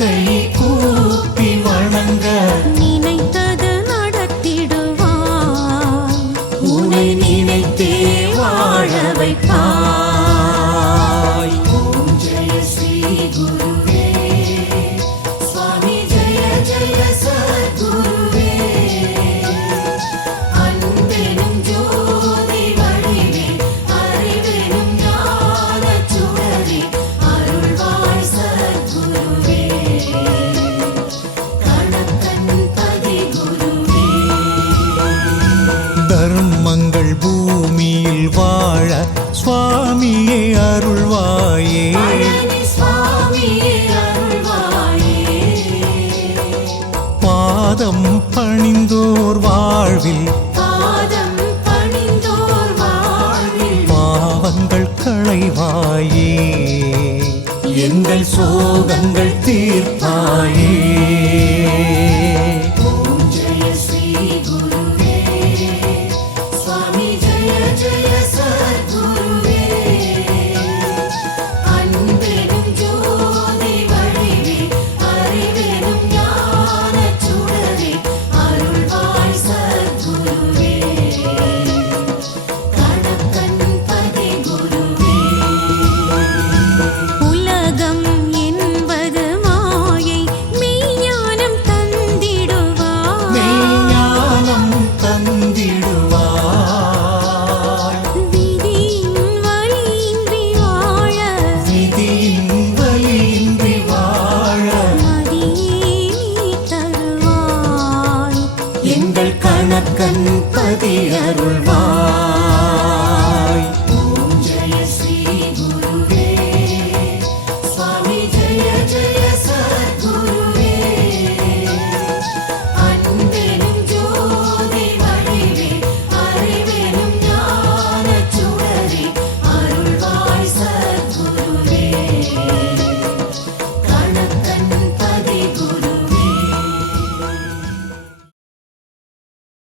கை கூப்பி வணங்க நினைத்தது நடத்திடுவாய். உன்னை நினைத்தே வாழ வைப்பாய். ஓம் ஜெய ஸ்ரீ குருவே சுவாமி ஜெய ஜெய சத்குருவே. அன்பெனும் ஜோதி வடிவே அறிவெனும் ஞானச் சுடரே அருள்வாய் சத்குருவே. கணக்கன் பதி குருவே. தர்மங்கள் பூமியில் வாழ சுவாமியே அருள்வாயே. பழனி சுவாமியே அருள்வாயே. பாதம் பணிந்தோர் வாழ்வில் பாதம் பணிந்தோர் வாழ்வில் பாவங்கள் களைவாயே. எங்கள் சோகங்கள் தீர்ப்பாயே.